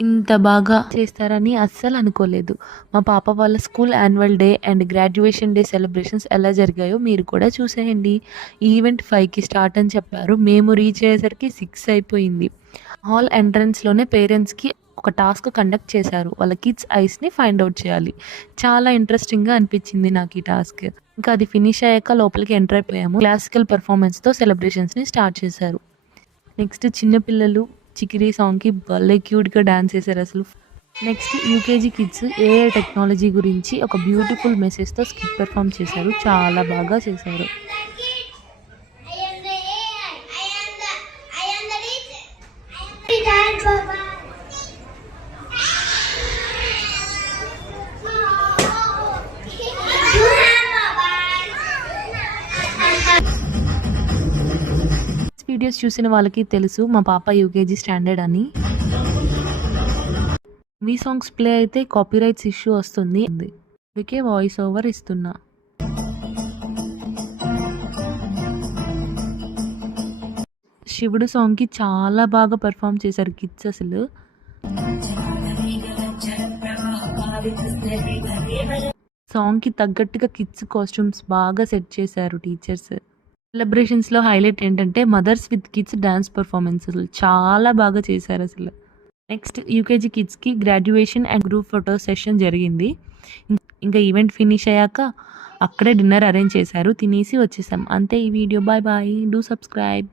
ఇంత బాగా చేస్తారని అస్సలు అనుకోలేదు. మా పాప వాళ్ళ school annual day and graduation day celebrations ఎలా జరిగాయో మీరు కూడా చూసేయండి. ఈవెంట్ 5కి స్టార్ట్ అని చెప్పారు. మేము రీచ్ అయ్యేసరికి 6 అయిపోయింది. హాల్ ఎంట్రన్స్‌లోనే పేరెంట్స్‌కి ఒక టాస్క్ కండక్ట్ చేశారు. వాళ్ళ కిడ్స్ ఐస్‌ని ఫైండ్ ఔట్ చేయాలి. చాలా ఇంట్రెస్టింగ్‌గా అనిపించింది నాకు ఈ టాస్క్. ఇంకా అది ఫినిష్ అయ్యాక లోపలికి ఎంటర్ అయిపోయాము. క్లాసికల్ పెర్ఫార్మన్స్‌తో సెలబ్రేషన్స్‌ని స్టార్ట్ చేశారు. నెక్స్ట్ చిన్న పిల్లలు 'చికిరి' సాంగ్‌కి భలే క్యూట్‌గా డాన్స్ చేశారసలు. Next UKG kids AI technology గురించి ఒక బ్యూటిఫుల్ మెసేజ్‌తో స్కిట్ పెర్ఫార్మ్ చేశారు. చాలా బాగా చేశారు. వీడియోస్ చూసిన వాళ్ళకి తెలుసు మా పాప యూకేజీ స్టాండర్డ్ అని. మీ సాంగ్స్ ప్లే అయితే కాపీరైట్స్ ఇష్యూ వస్తుంది. అందుకే వాయిస్ ఓవర్ ఇస్తున్నా. శివుడు సాంగ్‌కి చాలా బాగా పెర్ఫార్మ్ చేశారు కిడ్స్ అసలు. సాంగ్‌కి తగ్గట్టుగా కిడ్స్ కాస్ట్యూమ్స్ బాగా సెట్ చేశారు టీచర్స్. సెలబ్రేషన్స్‌లో హైలైట్ ఏంటంటే mothers with kids dance performance అసలు చాలా బాగా చేశారసలు. నెక్స్ట్ యూకేజీ కిడ్స్‌కి graduation and group photo session జరిగింది. ఇంకా ఈవెంట్ ఫినిష్ అయ్యాక అక్కడే డిన్నర్ అరేంజ్ చేశారు. తినేసి వచ్చేసాం. అంతే ఈ video. Bye bye. Do subscribe.